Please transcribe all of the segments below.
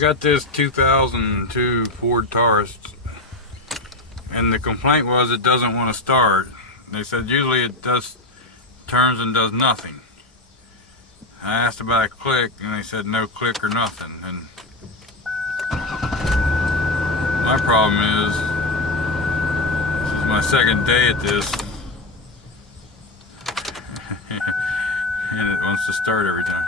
got this 2002 Ford Taurus, and the complaint was it doesn't want to start. They said usually it does turns and does nothing. I asked about a click, and they said no click or nothing. And my problem is, this is my second day at this, and it wants to start every time.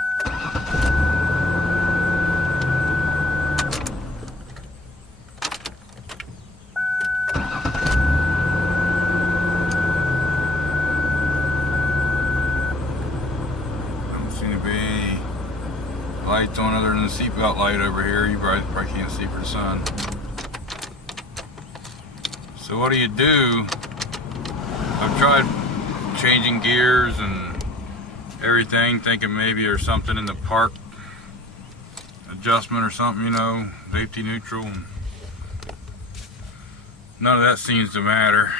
Lights on other than the seatbelt light over here. You probably can't see for the sun. So what do you do? I've tried changing gears and everything, thinking maybe there's something in the park adjustment or something, you know, safety neutral. None of that seems to matter.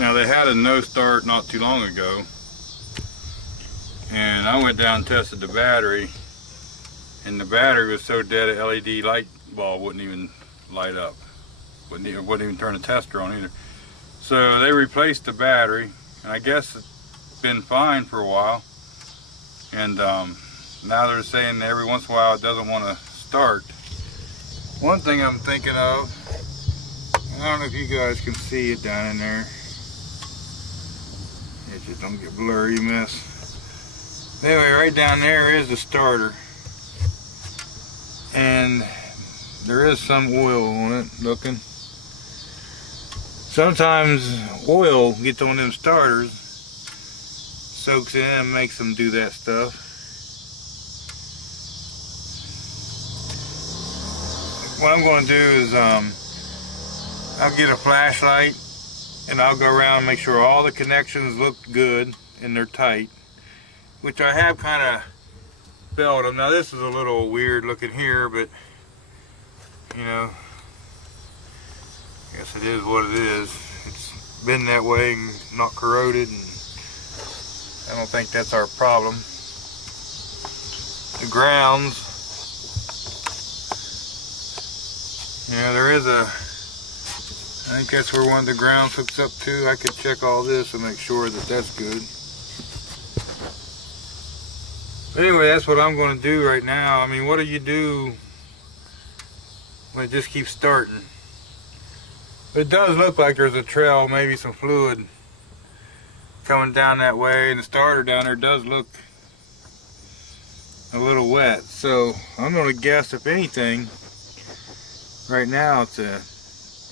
Now they had a no start not too long ago, and I went down and tested the battery, and the battery was so dead a LED light bulb wouldn't even light up. Wouldn't even turn the tester on either. So they replaced the battery, and I guess it's been fine for a while. And now they're saying that every once in a while it doesn't want to start. One thing I'm thinking of, I don't know if you guys can see it down in there. It just don't get blurry, miss. Anyway, right down there is the starter, and there is some oil on it, looking. Sometimes oil gets on them starters, soaks in and makes them do that stuff. What I'm going to do is I'll get a flashlight and I'll go around and make sure all the connections look good and they're tight, which I have kind of felt them. Now this is a little weird looking here, but you know, I guess it is what it is. It's been that way and not corroded, and I don't think that's our problem. The grounds, yeah, there is a, I think that's where one of the grounds hooks up to. I could check all this and make sure that that's good. Anyway, that's what I'm going to do right now. I mean, what do you do when it just keeps starting? It does look like there's a trail, maybe some fluid coming down that way, and the starter down there does look a little wet. So I'm going to guess, if anything, right now it's a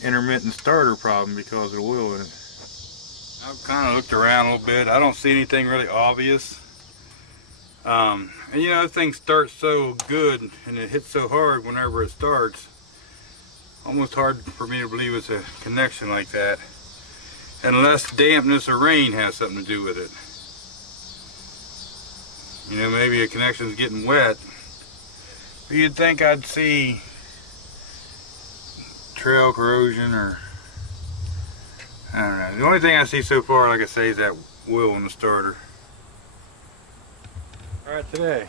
intermittent starter problem because of the oil in it. I've kind of looked around a little bit. I don't see anything really obvious. And you know, that thing starts so good and it hits so hard whenever it starts, almost hard for me to believe it's a connection like that, unless dampness or rain has something to do with it. You know, maybe a connection's getting wet. But you'd think I'd see trail corrosion, or I don't know. The only thing I see so far, like I say, is that oil in the starter. All right, today.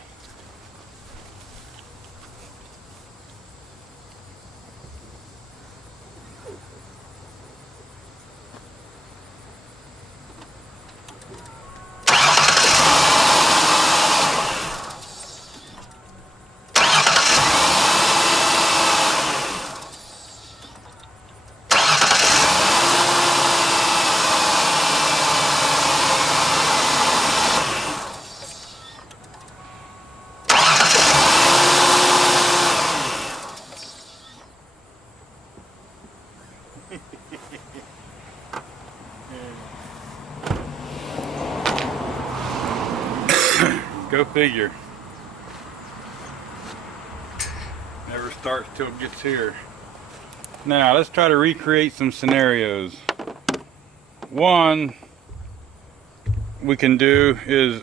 Go figure. Never starts till it gets here. Now let's try to recreate some scenarios. One we can do is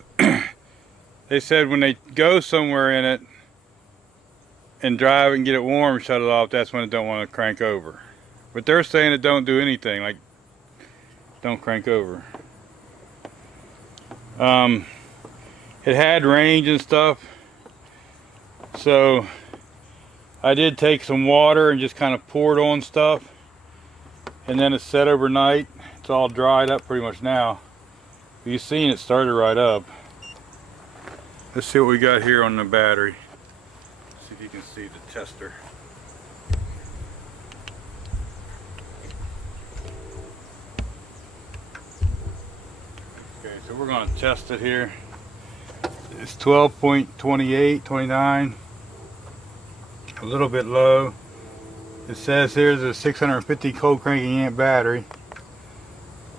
they said when they go somewhere in it and drive and get it warm, shut it off, that's when it don't want to crank over. But they're saying it don't do anything, like don't crank over. It had range and stuff, So I did take some water and just kind of poured on stuff, and then it set overnight. It's all dried up pretty much now. You've seen it started right up. Let's see what we got here on the battery. See if you can see the tester. Okay, so we're going to test it here. It's 12.28, 29. A little bit low. It says here's a 650 cold cranking amp battery.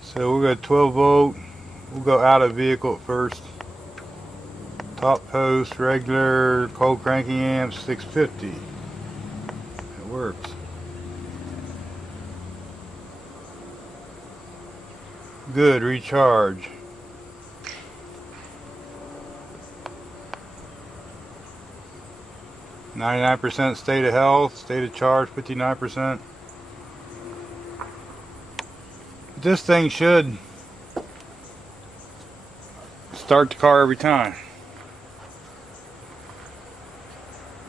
So we'll go 12 volt. We'll go out of vehicle at first. Top post, regular, cold cranking amp, 650. It works. Good, recharge. %, state of health, state of charge 59%. This thing should start the car every time.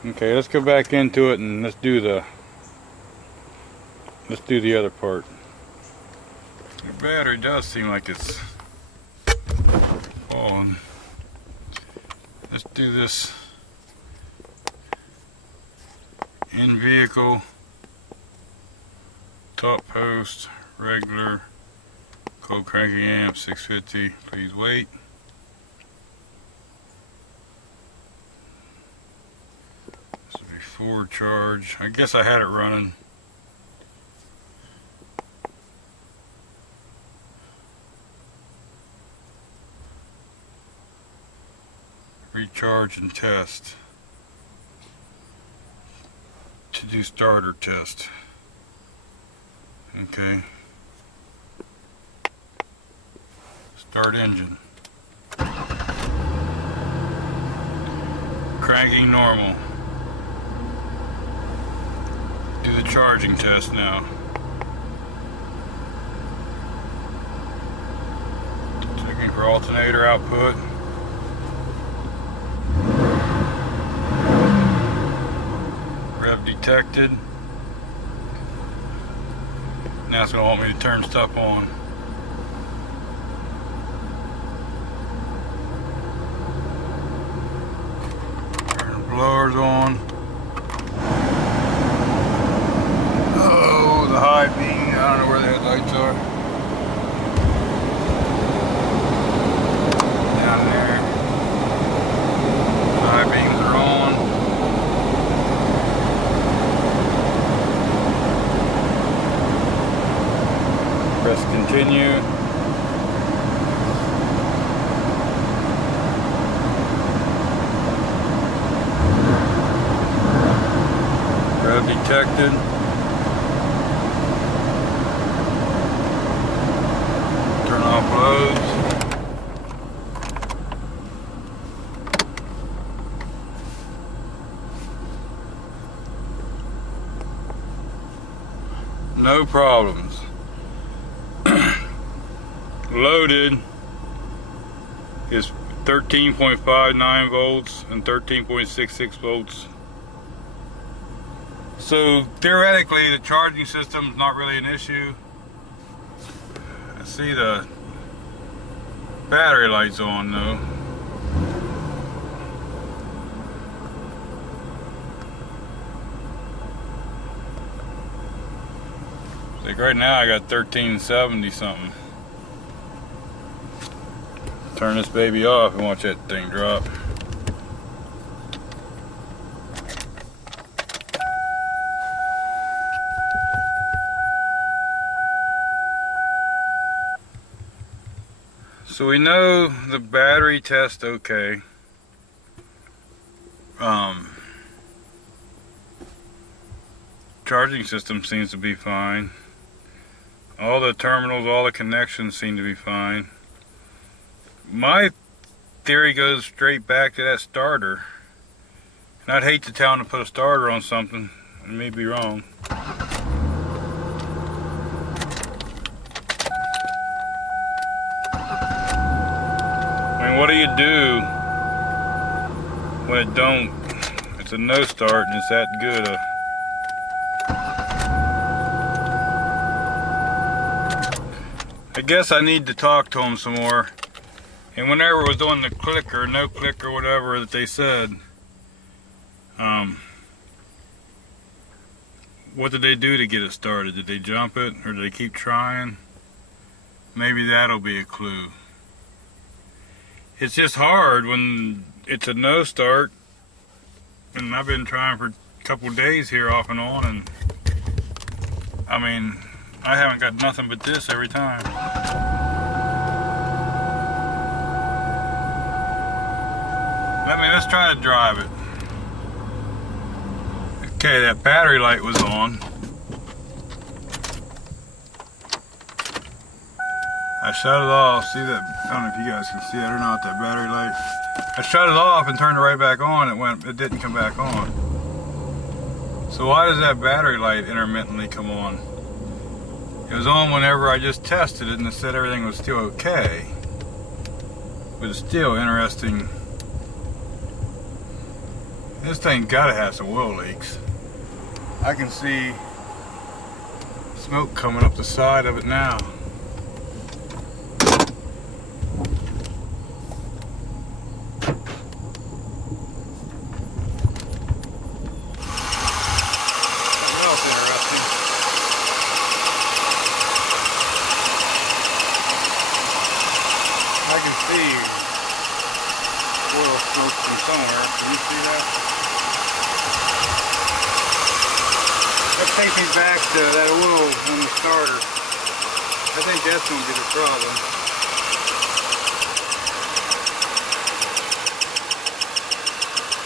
Okay, let's go back into it and let's do the other part. The battery does seem like it's on. Let's do this in vehicle, top post, regular, cold cranking amp, 650. Please wait. This will be Ford charge. I guess I had it running. Recharge and test. To do starter test. Okay. Start engine. Cranking normal. Do the charging test now. Checking for alternator output. Rev detected. Now it's going to want me to turn stuff on. Turn the blowers on. Oh, the high beam. I don't know where the headlights are. Down there. The high beams are on. Press continue. Rev detected. Turn off loads. No problems. Loaded is 13.59 volts and 13.66 volts. So theoretically the charging system is not really an issue. I see the battery lights on though. Like right now I got 1370 something. Turn this baby off and watch that thing drop. So we know the battery test okay. Charging system seems to be fine. All the terminals, all the connections seem to be fine. My theory goes straight back to that starter. And I'd hate to tell them to put a starter on something. I may be wrong. I mean, what do you do when it don't? It's a no start and it's that good. I guess I need to talk to them some more. And whenever it was on the click or no click or whatever that they said, what did they do to get it started? Did they jump it or did they keep trying? Maybe that'll be a clue. It's just hard when it's a no start, and I've been trying for a couple days here off and on, and I mean, I haven't got nothing but this every time. Let's try to drive it. Okay, that battery light was on. I shut it off. See that? I don't know if you guys can see it or not, that battery light. I shut it off and turned it right back on. It didn't come back on. So why does that battery light intermittently come on? It was on whenever I just tested it and it said everything was still okay. But it's still interesting. This thing gotta have some oil leaks. I can see smoke coming up the side of it now. I can see oil smoke from somewhere. Can you see that? That takes me back to that oil on the starter. I think that's going to be the problem.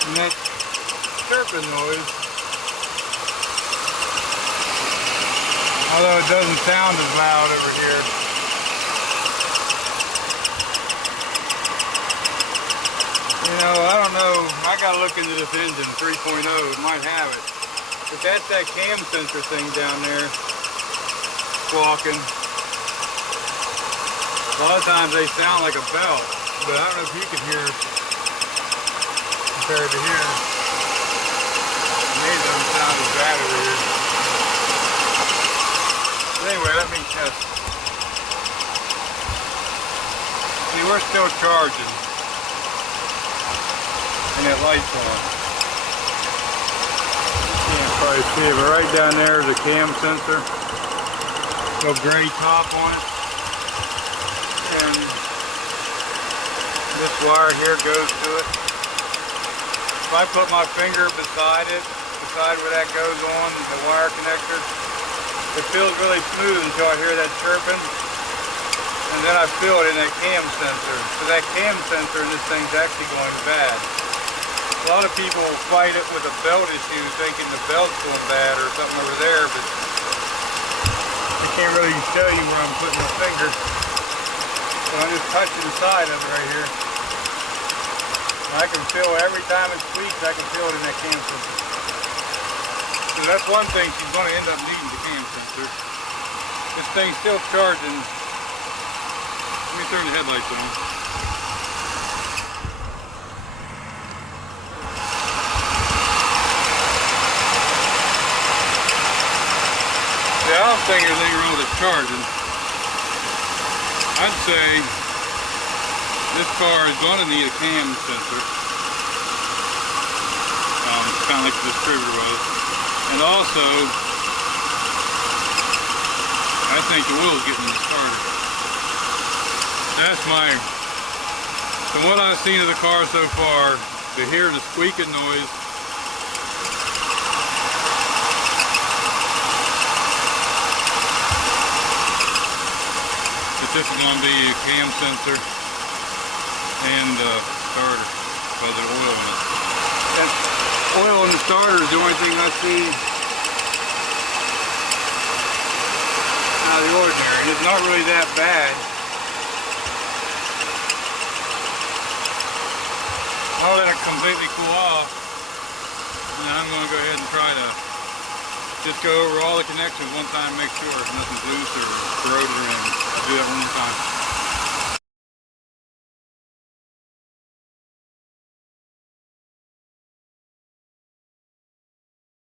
And that chirping noise, although it doesn't sound as loud over here. You know, I don't know, I gotta look into this engine 3.0, it might have it. But that's that cam sensor thing down there, squawking. A lot of times they sound like a bell, but I don't know if you can hear compared to here. To me it doesn't sound as bad over here. But anyway, let me test. See, we're still charging. And that light's on. You can't probably see it, but right down there is a cam sensor. Little gray top on it. And this wire here goes to it. If I put my finger beside it, beside where that goes on, the wire connector, it feels really smooth until I hear that chirping. And then I feel it in that cam sensor. So that cam sensor in this thing's actually going bad. A lot of people fight it with a belt issue, thinking the belt's going bad or something over there, but I can't really show you where I'm putting my finger. So I'm just touching the side of it right here. And I can feel every time it squeaks, I can feel it in that cam sensor. So that's one thing she's going to end up needing, the cam sensor. This thing's still charging. Let me turn the headlights on. Yeah, I don't think there's anything wrong with it charging. I'd say this car is going to need a cam sensor. Kind of like the distributor was. And also, I think the oil's getting started. That's my, from what I've seen of the car so far, to hear the squeaking noise, this is going to be a cam sensor and starter because of the oil in it. That oil in the starter is the only thing I see out of the ordinary. And it's not really that bad. I'll let it completely cool off. And I'm going to go ahead and try to just go over all the connections one time, make sure nothing's loose or corroded or anything. Do that one more time.